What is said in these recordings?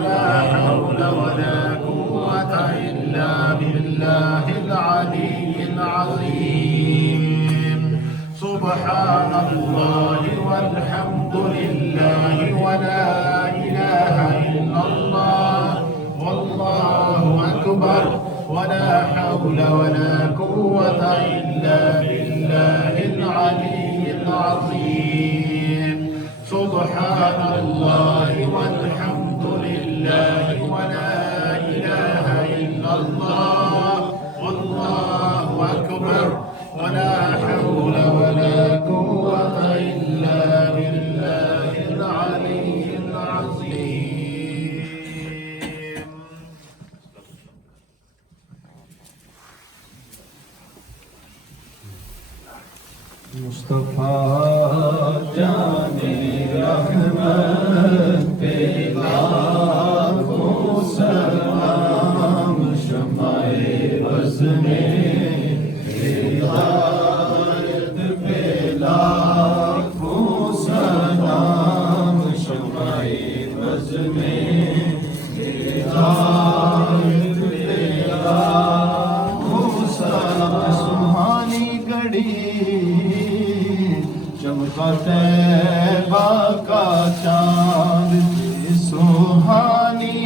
ولا حول ولا قوة إلا بالله العلي العظيم سبحان الله والحمد لله ولا إله إلا الله والله أكبر ولا حول ولا قوة إلا بالله العلي العظيم سبحان الله والحمد لله ولا إله إلا الله والله أكبر ولا حول ولا قوة إلا بالله العلي العظيم. مصطفیٰ جانے رحمت پہ لاکھوں سلام شمع بز میں ہدایت پہ لاکھوں سلام شمع بز میں ہدایت پہ لاکھوں سلام سبحانی گھڑی چمکا طیبہ کا چاند سبحانی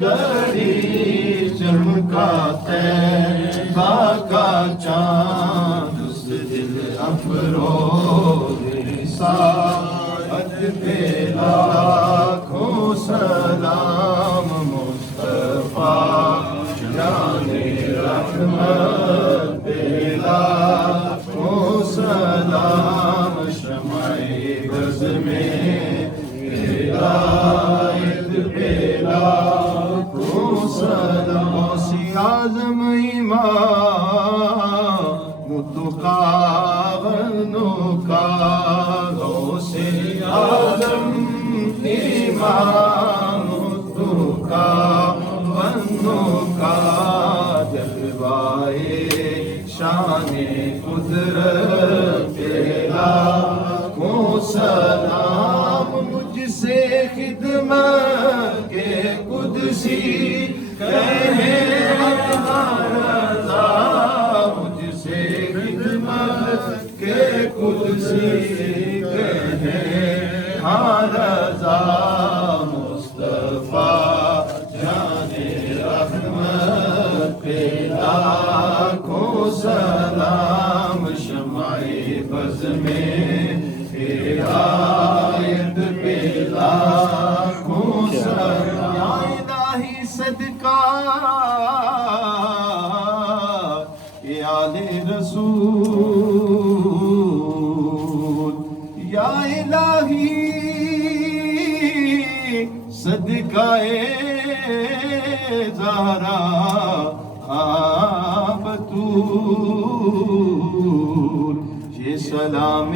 گھڑی چمکا طیبہ کا چاند اس دل افروز ساعت پہ لاکھوں سلام مصطفیٰ جان رحمت پہ لاکھوں سلام شمع بز میں ہدایت پہ لاکھوں سلام غوث اعظم امام متقابلوں کا غوث اعظم امام متقابلوں کا جلوائے شان قدرت پہ لاکھوں سلام مجھ سے خدمت کے قدسی کہے ہر رضا مجھ سے خدمت کے قدسی کہے ہر رضا مصطفیٰ جان رحمت پہ لاکھوں سلام شمع بز میں ہدایت پہ لاکھوں سلام یا الہی صدقہ یا آل رسول یا الہی صدقہ زہرا بطول یہ سلام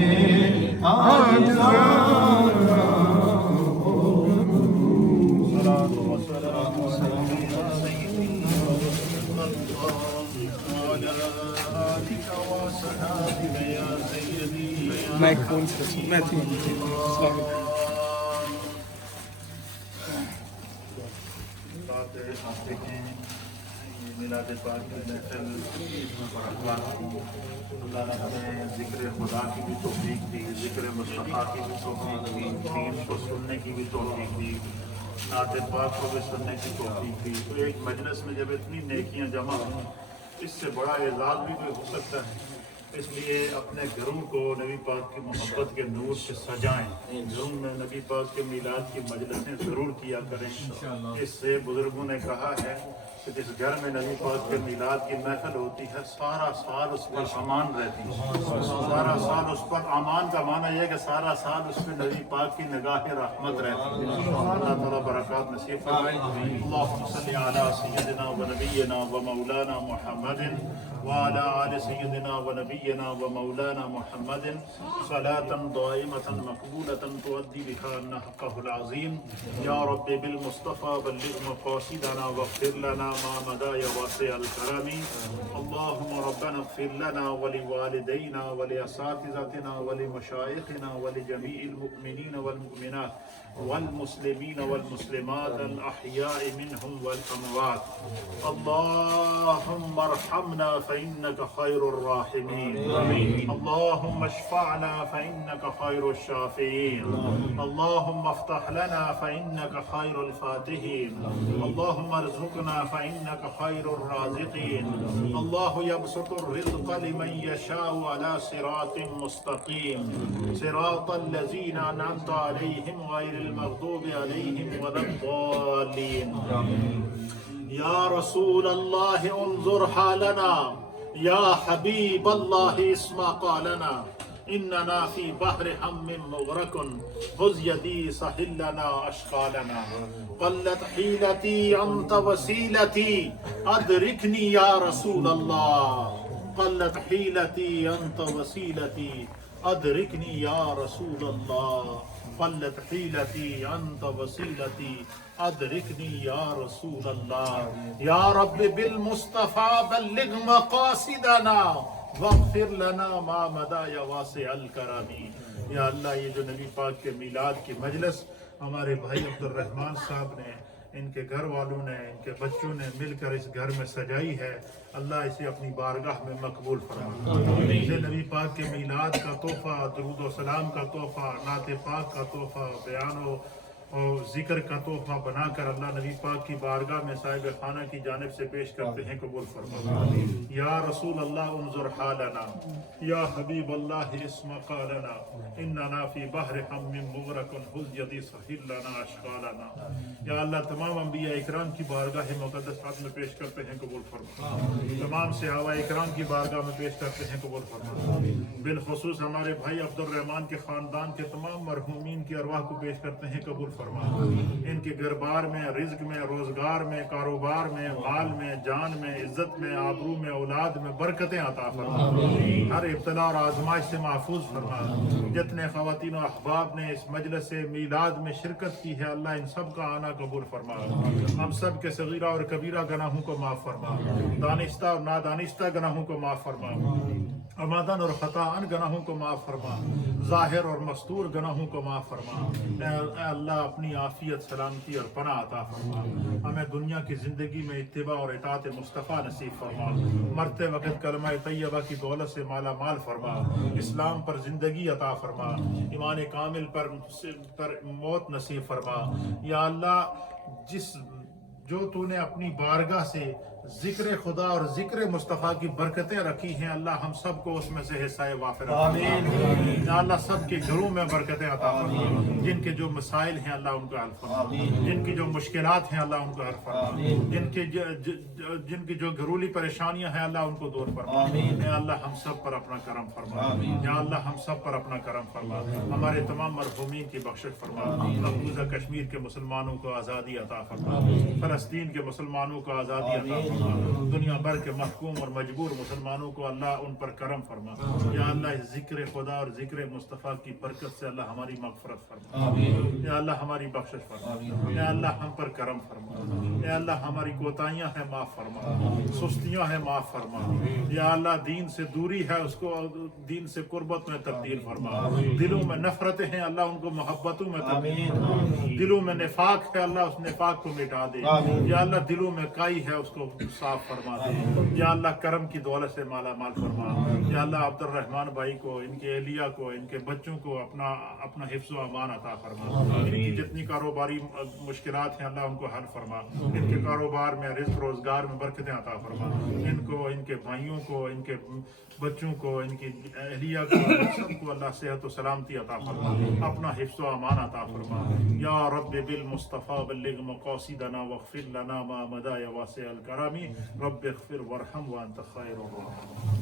مائکروفون سے میں تھی آپ دیکھیں میلاد پاک کی محفل برکات کی اللہ نے ہمیں ذکر خدا کی بھی توفیق دی ذکر مصطفیٰ کی بھی توفیق دی دین کو سننے کی بھی توفیق دی نعت پاک کو بھی سننے کی توفیق دی تو ایک مجلس میں جب اتنی نیکیاں جمع ہوں اس سے بڑا اعزاز بھی کوئی ہو سکتا ہے اس لیے اپنے گھروں کو نبی پاک کی محبت کے نور سے سجائیں گھروں میں نبی پاک کے میلاد کی مجلسیں ضرور کیا کریں اس سے بزرگوں نے کہا ہے کہ جس گھر میں نبی پاک کے میلاد کی محفل ہوتی ہے سارا سال اس پر امان رہتی ہے سارا سال اس پر امان کا معنی یہ ہے کہ سارا سال اس پہ نبی پاک کی نگاہ رحمت رہتی ہے اللہ تعالیٰ برکات نصیب فرمائے اللہم صلی علی سیدنا و نبینا و مولانا محمد وعلى آل سيدنا ونبينا نبينا ومولانا محمد صلاة دائمة مقبولة تؤدي بها عنا حقه العظيم. يا رب بالمصطفى بلغ مقاصدنا واغفر لنا ما مدى يا واسع الكرم. اللهم ربنا اغفر لنا ولوالدينا ولأساتذتنا ولمشايخنا ولجميع المؤمنين والمؤمنات والمسلمين والمسلمات الأحياء منهم والأموات. اللهم ارحمنا فإنك خير الراحمين. اللهم اشفعنا فإنك خير الشافعين. اللهم افتح لنا فإنك خير الفاتحين. اللهم ارزقنا فإنك خير الرازقين. الله يبسط الرزق لمن يشاء على صراط مستقيم صراط الذين أنعمت عليهم غير المغضوب عليهم ولا الضالين. يا رسول الله انظر حالنا. يا حبيب الله اسمع قالنا. إننا في بحر هم مغرق خذ يدي سهل لنا أشقالنا. قلت حيلتي أنت وسيلتي أدركني يا رسول الله. قلت حيلتي أنت وسيلتي أدركني يا رسول الله. قلت حيلتي أنت وسيلتي أدركني يا رسول الله. يا رب بالمصطفى بلغ مقاصدنا واغفر لنا ما مدى يا واسع الكرم. یا اللہ یہ جو نبی پاک کے میلاد کی مجلس ہمارے بھائی عبدالرحمن صاحب نے، ان کے گھر والوں نے، ان کے بچوں نے مل کر اس گھر میں سجائی ہے، اللہ اسے اپنی بارگاہ میں مقبول فرما. اسے نبی پاک کے میلاد کا تحفہ، درود و سلام کا تحفہ، نعت پاک کا تحفہ، بیان و ذکر کا تحفہ بنا کر اللہ نبی پاک کی بارگاہ میں صاحب خانہ کی جانب سے پیش کرتے ہیں، قبول فرما. یا رسول اللہ انظر حالنا. یا حبیب اللہ اسمع قالنا. اننا فی بحر ہم مغرق خذ یدی سہل لنا اشقالنا. یا اللہ تمام انبیاء اکرام کی بارگاہ مقدس میں پیش کرتے ہیں، قبول فرما. تمام صحابہ اکرام کی بارگاہ میں پیش کرتے ہیں، قبول فرما. بالخصوص ہمارے بھائی عبدالرحمن کے خاندان کے تمام مرحومین کی ارواح کو پیش کرتے ہیں، قبول فرما. ان کے گھر بار میں، رزق میں، روزگار میں، کاروبار میں، مال میں، جان میں، عزت میں، آبرو میں، اولاد میں برکتیں عطا فرما. ہر ابتلا اور آزمائش سے محفوظ فرما. جتنے خواتین و احباب نے اس مجلس میلاد میں شرکت کی ہے، اللہ ان سب کا آنا قبول فرما. ہم سب کے صغیرہ اور کبیرہ گناہوں کو معاف فرما. دانستہ اور نادانستہ گناہوں کو معاف فرما. عمدن اور خطاً گناہوں کو معاف فرما. ظاہر اور مستور گناہوں کو معاف فرما. اے اللہ اپنی عافیت، سلامتی اور پناہ عطا فرما. ہمیں دنیا کی زندگی میں اتباع اور اطاعت مصطفیٰ نصیب فرما. مرتے وقت کلمہ طیبہ کی دولت سے مالا مال فرما. اسلام پر زندگی عطا فرما. ایمان کامل پر موت نصیب فرما. یا اللہ جو تو نے اپنی بارگاہ سے ذکر خدا اور ذکر مصطفیٰ کی برکتیں رکھی ہیں، اللہ ہم سب کو اس میں سے حصہ وافر عطا فرما. یا اللہ سب کے گھروں میں برکتیں عطا فرما. جن کے جو مسائل ہیں اللہ ان کو حل فرما. جن کی جو مشکلات ہیں اللہ ان کو حل فرما. جن کی جو گھریلو پریشانیاں ہیں اللہ ان کو دور فرما. یا اللہ ہم سب پر اپنا کرم فرما. یا اللہ ہم سب پر اپنا کرم فرما. ہمارے تمام مرحومین کی بخشش فرما. مقبوضہ کشمیر کے مسلمانوں کو آزادی عطا فرما. فلسطین کے مسلمانوں کو آزادی عطا فرما. دنیا بھر کے محکوم اور مجبور مسلمانوں کو اللہ ان پر کرم فرما. یا اللہ اس ذکر خدا اور ذکر مصطفیٰ کی برکت سے اللہ ہماری مغفرت فرما. یا اللہ ہماری بخشش فرما. یا اللہ ہم پر کرم فرما. یا اللہ ہماری کوتاہیاں ہیں معاف فرما. سستیاں ہیں معاف فرما. یا اللہ دین سے دوری ہے اس کو دین سے قربت میں تبدیل فرما. دلوں میں نفرتیں ہیں اللہ ان کو محبتوں میں تبدیل فرما. دلوں میں نفاق ہے اللہ اس نفاق کو مٹا دے. یا اللہ دلوں میں کائی ہے اس کو صاف فرما دے. یا اللہ کرم کی دولت سے مالا مال فرما. یا اللہ عبدالرحمن بھائی کو، ان کے اہلیہ کو، ان کے بچوں کو اپنا حفظ و امان عطا فرما. ان کی جتنی کاروباری مشکلات ہیں اللہ ان کو حل فرما. ان کے کاروبار میں، رزق روزگار میں برکتیں عطا فرما. ان کو، ان کے بھائیوں کو، ان کے بچوں کو، ان کی اہلیہ کو، سب کو اللہ صحت و سلامتی عطا فرما. اپنا حفظ و امان عطا فرما. یا رب بالمصطفیٰ بلغ مقاصدنا واغفر لنا ما مدى يا واسع الكرم. رب اغفر وارحم وانت خير الراحمين.